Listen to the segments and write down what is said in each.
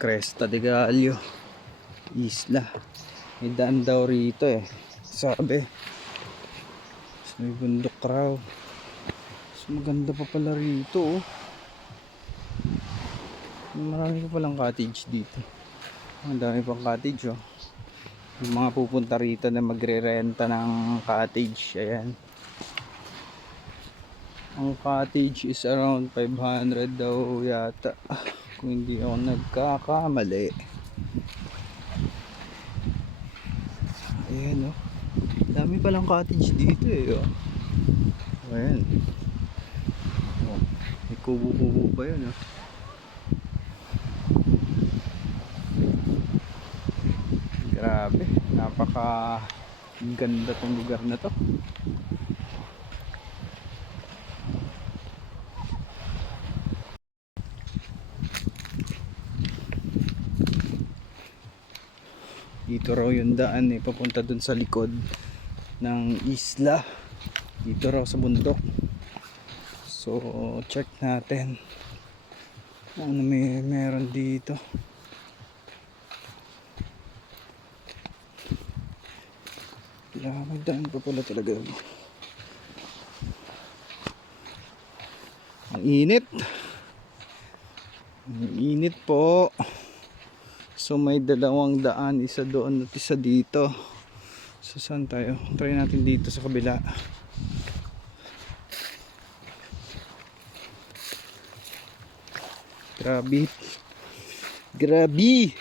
Cresta de Gallo Isla. May daan daw rito eh, sabi. So, may bundok raw. So, maganda pa pala rito oh. Marami pa palang cottage dito. Ang dami pang cottage oh. Yung mga pupunta rito na magre-renta ng cottage, ayan. Ang cottage is around 500 daw yata, kung hindi ako nagkakamali. Ayan oh. Dami palang cottage dito eh oh. Ayan oh. May kubo-kubo pa yun oh. Grabe, napaka ganda tong lugar na to. Dito raw yung daan eh, papunta dun sa likod ng isla. Dito raw sa bundok. So check natin ano meron dito. Magdaan pa pala talaga. Ang init. Ang init po. So may dalawang daan, isa doon at isa dito. So saan tayo? Try natin dito sa kabila. Grabe. Grabe.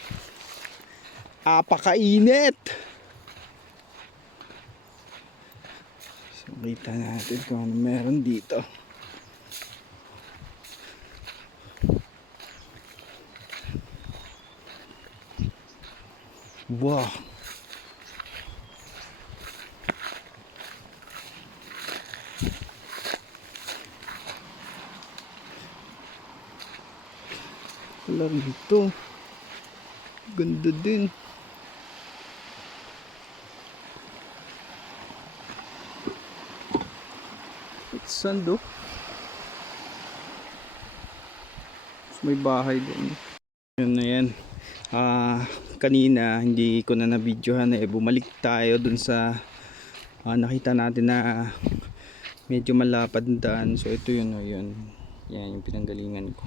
Apakainit. So kita natin kung ano meron dito. Wow. Wala rito. Ganda din. It's sando. May bahay din. Yun na yan. Kanina hindi ko na na-videohan eh. Bumalik tayo dun sa nakita natin na medyo malapad na daan. So ito yun o yun. Yan yung pinanggalingan ko.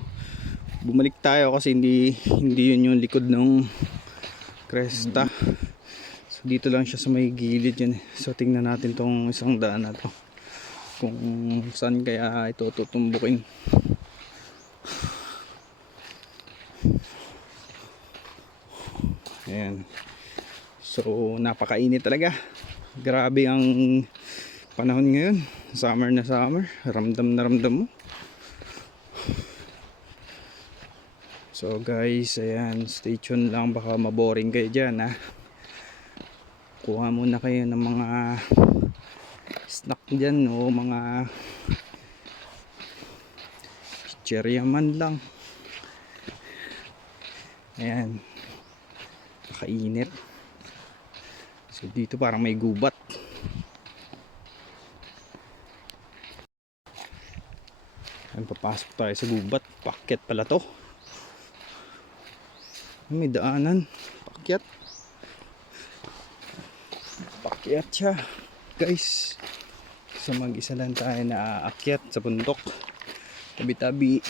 Bumalik tayo kasi hindi yun yung likod ng Cresta. So dito lang siya sa may gilid yan. So tingnan natin tong isang daan na to, kung saan kaya ito tutumbukin. Ayan. So napakainit talaga. Grabe ang panahon ngayon. Summer na summer. Ramdam na ramdam mo. So guys, ayan, stay tuned lang, baka maboring kayo dyan ha. Kuha muna kayo ng mga snack dyan o mga chicherya man lang. Ayan, nakainit. So dito parang may gubat. Ayan, papasok tayo sa gubat. Paakyat pala to. May daanan, paakyat siya guys. So mag-isa lang tayo na aakyat sa bundok, tabi-tabi.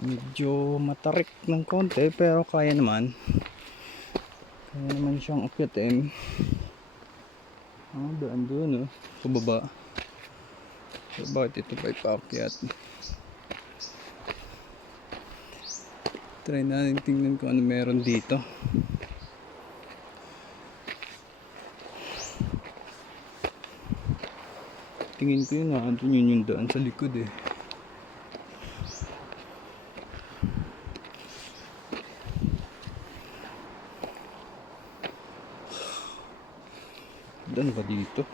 Medyo matarik ng konti pero kaya naman siyang akyatin. Daan doon sa baba. So bakit ito pa ipaakyat? Try natin tingnan kung ano meron dito. Tingin ko yun andun yung daan sa likod eh. Daan ba dito?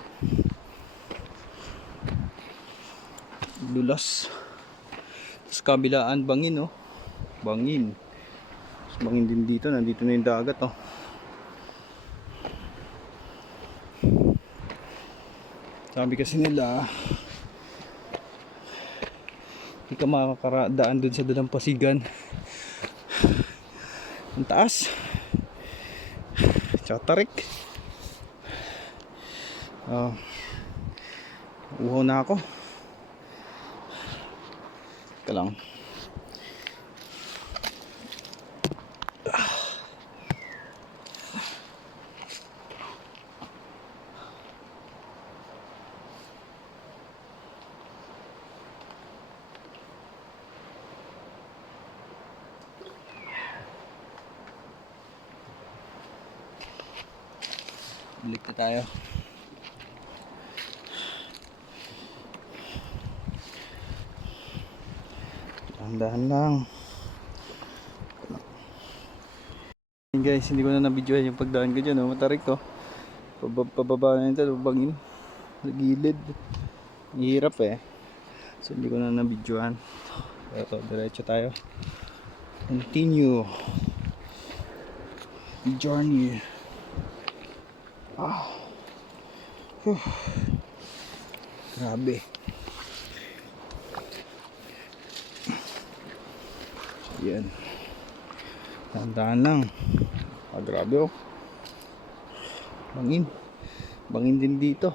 Dulas. Tapos kabilaan bangin oh. Bangin. Tapos bangin din dito. Nandito na yung dagat oh. Sabi kasi nila hindi ka makakadaan dun sa Dalampasigan Ang taas. Tsaka tarik. Uhaw na ako. Teka lang. Balik na tayo. Dahan lang. Hey guys, hindi ko na na-videohan yung pagdaan ko dyan. Matarik to. Pababa na ito, bangin. Sa gilid. Hirap eh. So hindi ko na na-videohan. Ito, diretso tayo. Continue the journey. Grabe. Yan. Tandaan lang. Grabe oh. Bangin. Bangin din dito.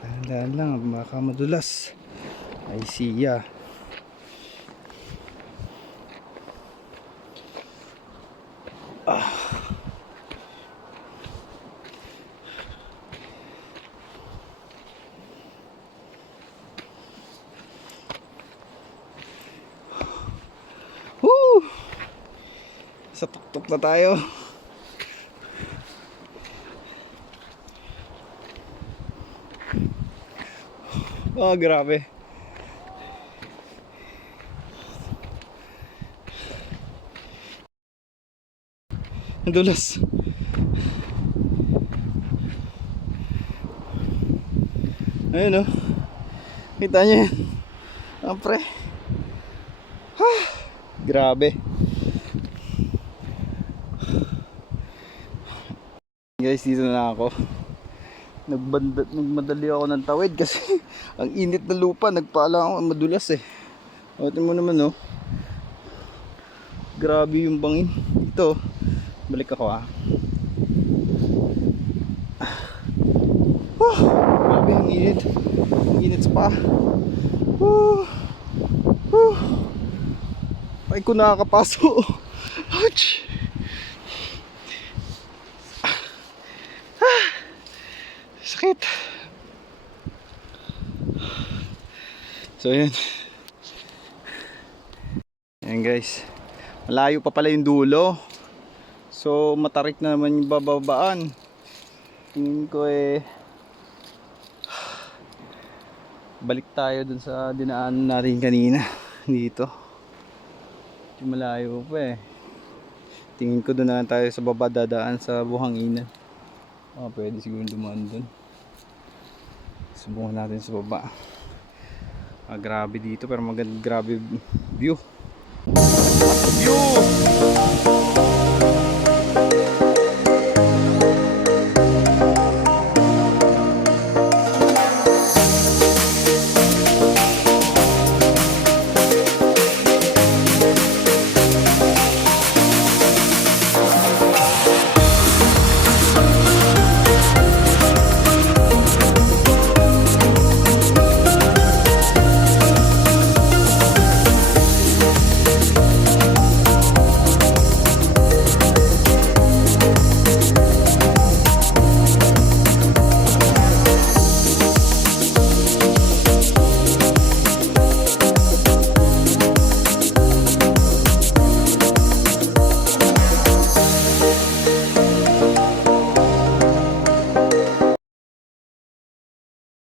Tandaan lang. Baka madulas. I see ya. Woo! Sa tuktok na tayo. Oh, grabe. Nadulas. Ayun oh. Kita nyo yan. Pre. Grabe. Guys, dito na ako. Nagmadali ako ng tawid kasi ang init na lupa. Nagpala ako madulas eh. Tingnan mo naman oh. Grabe yung bangin. Ito. Balik ako ah. Grabe ang init. Ang init sa pa. Ay ko nakakapaso. Ouch. Sakit. So yun. Ayan guys. Malayo pa pala yung dulo. So matarik na naman yung bababaan. Tingin ko eh balik tayo dun sa dinaanan natin kanina. Dito. Malayo pa eh. Tingin ko dun na lang tayo sa baba dadaan sa buhanginan. Pwede siguro dumaan dun. Subukan natin sa baba. Grabe dito pero grabe view.